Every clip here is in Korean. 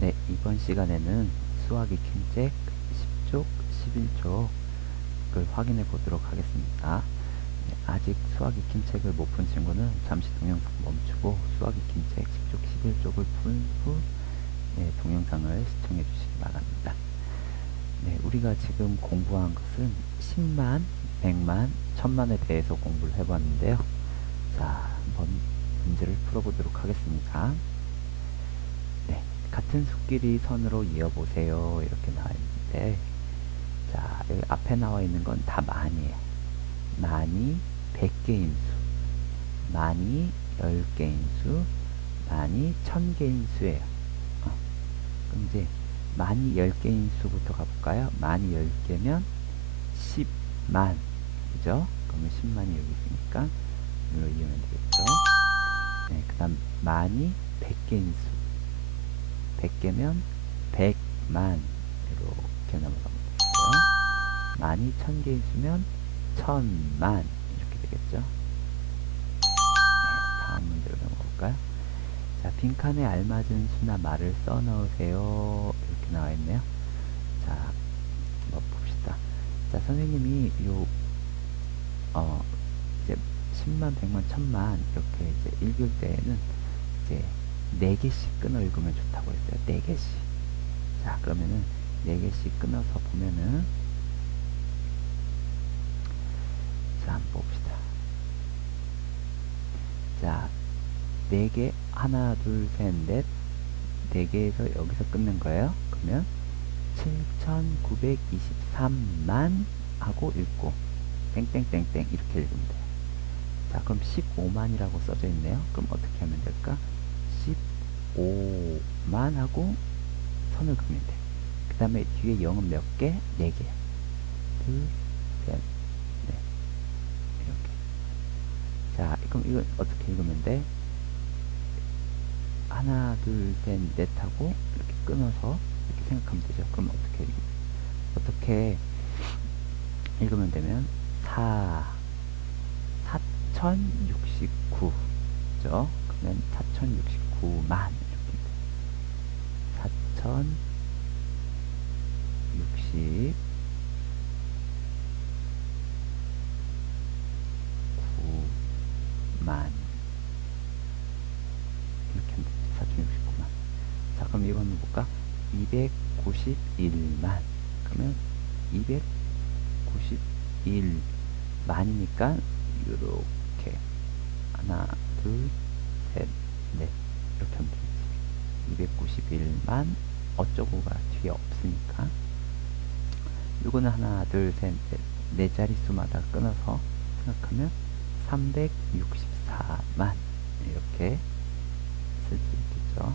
네, 이번 시간에는 수학 익힘책 10쪽, 11쪽을 확인해 보도록 하겠습니다. 네, 아직 수학 익힘책을 못 푼 친구는 잠시 동영상 멈추고 수학 익힘책 10쪽, 11쪽을 푼 후 네, 동영상을 시청해 주시기 바랍니다. 네, 우리가 지금 공부한 것은 10만, 100만, 1000만에 대해서 공부를 해봤는데요. 자, 한번 문제를 풀어보도록 하겠습니다. 네, 같은 숫끼리 선으로 이어보세요. 이렇게 나와 있는데, 자, 여기 앞에 나와 있는 건 다 만이에요. 만이 100개인 수, 만이 10개인 수, 만이 1000개인 수예요. 어. 그럼 이제 만이 10개인 수부터 가볼까요? 만이 10개면 10만, 그죠? 그러면 10만이 여기 있으니까 이걸로 이으면 되겠죠? 네, 그 다음 만이 100개인 수 100개면 100만 이렇게 되고요. 만이 1000개인 수면 1000만 이렇게 되겠죠? 네, 다음 문제로 넘어갈까요? 자, 빈칸에 알맞은 수나 말을 써 넣으세요. 이렇게 나와 있네요. 자, 한번 봅시다. 자, 선생님이 요, 어, 이제 10만, 100만, 1000만 이렇게 이제 읽을 때에는 이제 4개씩 끊어 읽으면 좋다고 했어요. 4개씩. 자, 그러면은 4개씩 끊어서 보면은 자, 한번 봅시다. 자, 4개, 하나, 둘, 셋, 넷, 4개에서 여기서 끊는 거예요. 그러면 7,923만 하고 읽고, 땡땡땡땡 이렇게 읽으면 돼요. 자, 그럼 15만이라고 써져 있네요. 그럼 어떻게 하면 될까? 15만 하고 선을 그으면 돼. 그 다음에 뒤에 0은 몇 개? 4개. 둘, 셋, 넷. 이렇게. 자, 그럼 이건 어떻게 읽으면 돼? 하나, 둘, 셋, 넷 하고 이렇게 끊어서 이렇게 생각하면 되죠. 그럼 어떻게 읽, 어떻게 읽으면 되면 4, 4069. 죠? 그러면 4069만 이렇게 돼. 4069만 이렇게 하면 되죠. 4069만. 자, 그럼 이거는 볼까? 291만. 그러면 291만이니까 이렇게 하나, 둘, 셋, 넷 이렇게 하면 되겠지. 291만 어쩌고가 뒤에 없으니까 이거는 하나, 둘, 셋, 넷, 네 자릿수마다 끊어서 생각하면 364만 이렇게 쓸 수 있겠죠.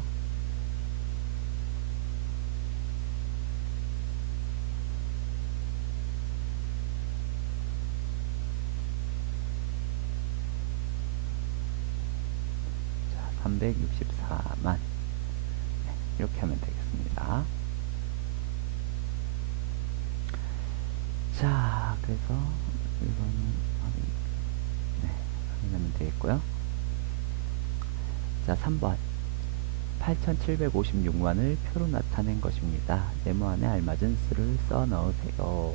자, 364만. 네, 이렇게 하면 되겠습니다. 자, 그래서 이거는 네, 확인하면 되겠고요. 자, 3번. 8756만을 표로 나타낸 것입니다. 네모 안에 알맞은 수를 써 넣으세요.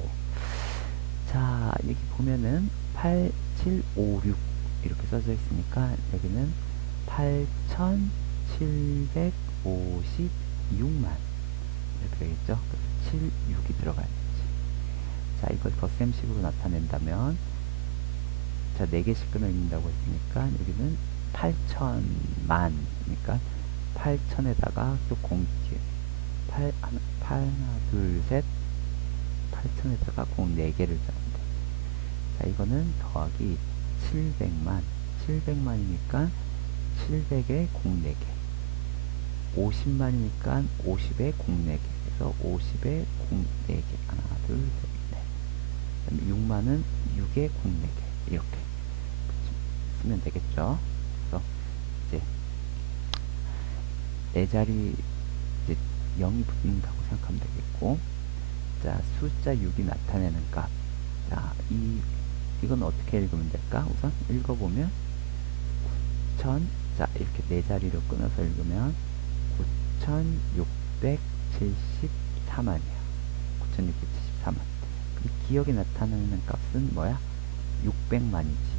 자, 여기 보면은 8756 이렇게 써져 있으니까 여기는 8756 만 이렇게 되겠죠? 76이 들어가야 되지. 자, 이걸 덧셈식으로 나타낸다면 자, 4개씩 끊어 읽는다고 했으니까 여기는 8천만이니까 8천에다가 또공 뒤에 8 하나, 8 하나 둘 셋 8천에다가 공 4개를 적으면 돼. 자, 이거는 더하기 700만 700만이니까 700에 공 4개 50만이니까 50에 공 4개. 그래서 50에 공 4개. 하나 둘셋넷. 그다음에 6만은 6에 공 4개. 이렇게 쓰면 되겠죠? 그래서 이제 네 자리 이제 0이 붙는다고 생각하면 되겠고 자 숫자 6이 나타내는 값자이 이건 어떻게 읽으면 될까? 우선 읽어보면 9천. 자 이렇게 네 자리로 끊어서 읽으면 9006 9674만이에요. 9674만. 그럼 기억이 나타나는 값은 뭐야? 600만이지.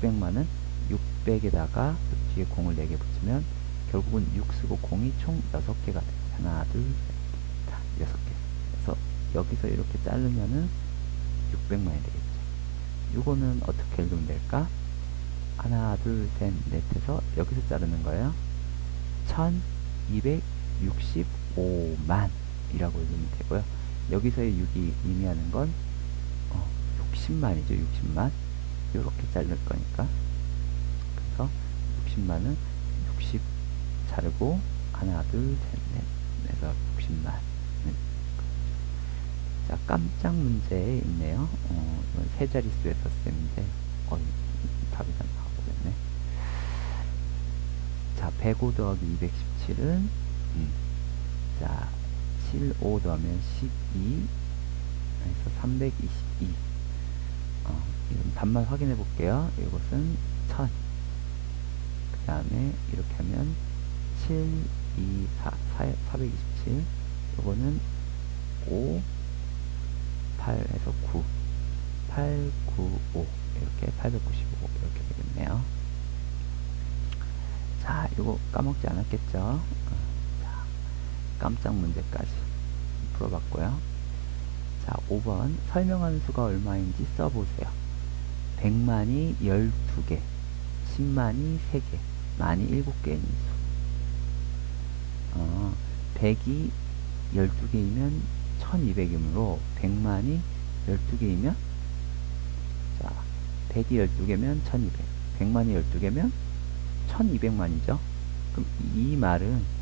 600만은 600에다가 뒤에 공을 4개 붙이면 결국은 6 쓰고 공이 총 6개가 돼요. 하나, 둘, 셋, 다 6개. 그래서 여기서 이렇게 자르면은 600만이 되겠죠. 요거는 어떻게 읽으면 될까? 하나, 둘, 셋, 넷 해서 여기서 자르는 거예요. 1265만 이라고 읽으면 되고요. 여기서의 6이 의미하는 건 어, 60만이죠. 60만. 이렇게 자를 거니까. 그래서 60만은 60 자르고 하나, 둘, 셋, 넷 해서 60만. 자, 깜짝 문제에 있네요. 어, 세 자릿수에서 쌤인데, 어, 답이 다 나와버렸네. 자, 105 더하기 217은, 음, 자, 7, 5 더하면 12, 해서 322. 어, 이건 답만 확인해 볼게요. 이것은 1000. 그 다음에 이렇게 하면 7, 2, 4, 4, 427. 이거는 5, 8에서 9. 8, 9, 5. 이렇게 895. 이렇게 되겠네요. 자, 이거 까먹지 않았겠죠? 깜짝 문제까지 풀어봤고요. 자, 5번. 설명한 수가 얼마인지 써보세요. 100만이 12개, 10만이 3개, 만이 7개인 수. 어, 100이 12개이면 1200이므로 100만이 12개이면 자, 100이 12개면 1200, 100만이 12개면 1200만이죠. 그럼 이 말은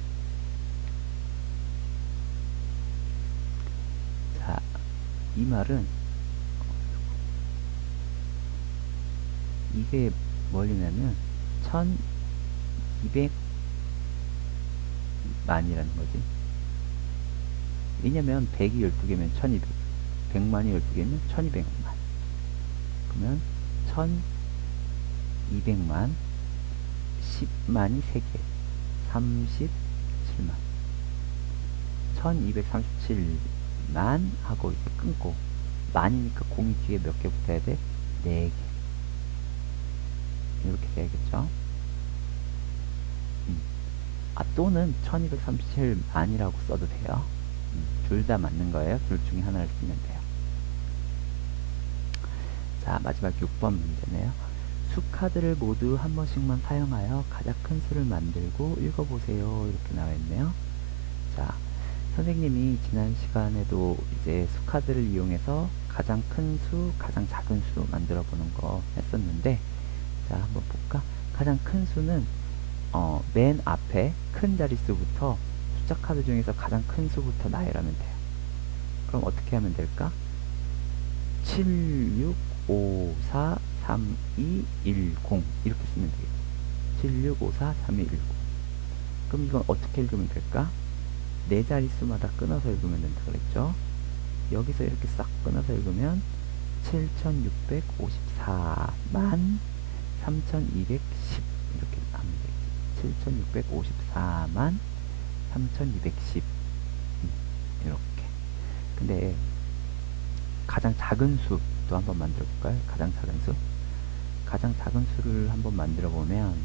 이 말은 이게 뭘리냐면 1200만이라는 거지. 왜냐면 100이 12개면 1200, 100만이 12개면 1200만. 그러면 1200만, 10만이 3개, 37만. 1237 만 하고 이제 끊고 만이니까 공이 뒤에 몇 개 붙어야 돼? 4개. 이렇게 돼야겠죠? 음. 아, 또는 1237만이라고 써도 돼요. 둘다 맞는 거예요. 둘 중에 하나를 쓰면 돼요. 자, 마지막 6번 문제네요. 수 카드를 모두 한 번씩만 사용하여 가장 큰 수를 만들고 읽어보세요. 이렇게 나와 있네요. 자, 선생님이 지난 시간에도 이제 수카드를 이용해서 가장 큰 수, 가장 작은 수 만들어 보는 거 했었는데, 자, 한번 볼까? 가장 큰 수는 어, 맨 앞에 큰 자릿수부터 숫자 카드 중에서 가장 큰 수부터 나열하면 돼요. 그럼 어떻게 하면 될까? 7, 6, 5, 4, 3, 2, 1, 0 이렇게 쓰면 되겠죠. 7, 6, 5, 4, 3, 2, 1, 0 그럼 이건 어떻게 읽으면 될까? 네 자릿수마다 끊어서 읽으면 된다 그랬죠? 여기서 이렇게 싹 끊어서 읽으면 7654만 3210 이렇게 되겠죠. 7654만 3210 음, 이렇게 근데 가장 작은 수도 한번 만들어 볼까요? 가장 작은 수 가장 작은 수를 한번 만들어 보면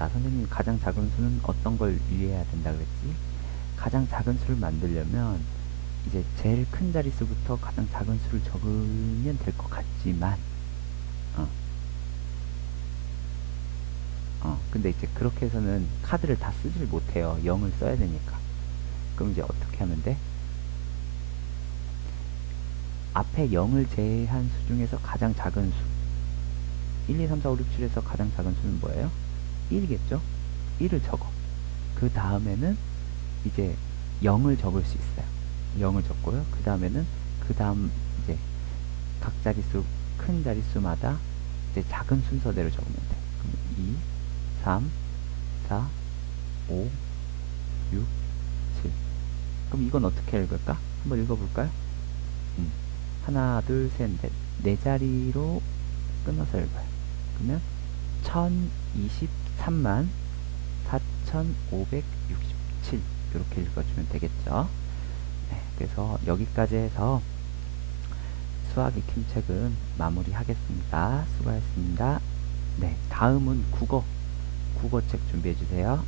자 선생님 가장 작은 수는 어떤 걸 유의해야 된다 그랬지? 가장 작은 수를 만들려면 이제 제일 큰 자릿수부터 가장 작은 수를 적으면 될 것 같지만 어. 어, 근데 이제 그렇게 해서는 카드를 다 쓰질 못해요. 0을 써야 되니까. 그럼 이제 어떻게 하면 돼? 앞에 0을 제외한 수 중에서 가장 작은 수. 1, 2, 3, 4, 5, 6, 7에서 가장 작은 수는 뭐예요? 1이겠죠? 1을 적어. 그 다음에는 이제 0을 적을 수 있어요. 0을 적고요. 그 다음에는 그 다음 이제 각 자릿수 큰 자릿수마다 이제 작은 순서대로 적으면 돼. 그럼 2, 3, 4, 5, 6, 7. 그럼 이건 어떻게 읽을까? 한번 읽어볼까요? 음. 하나, 둘, 셋, 넷. 네 자리로 끊어서 읽어요. 그러면 1023만 4560. 7 이렇게 읽어주면 되겠죠. 네, 그래서 여기까지 해서 수학의 킴책은 마무리하겠습니다. 수고하셨습니다. 네, 다음은 국어. 국어책 준비해 주세요.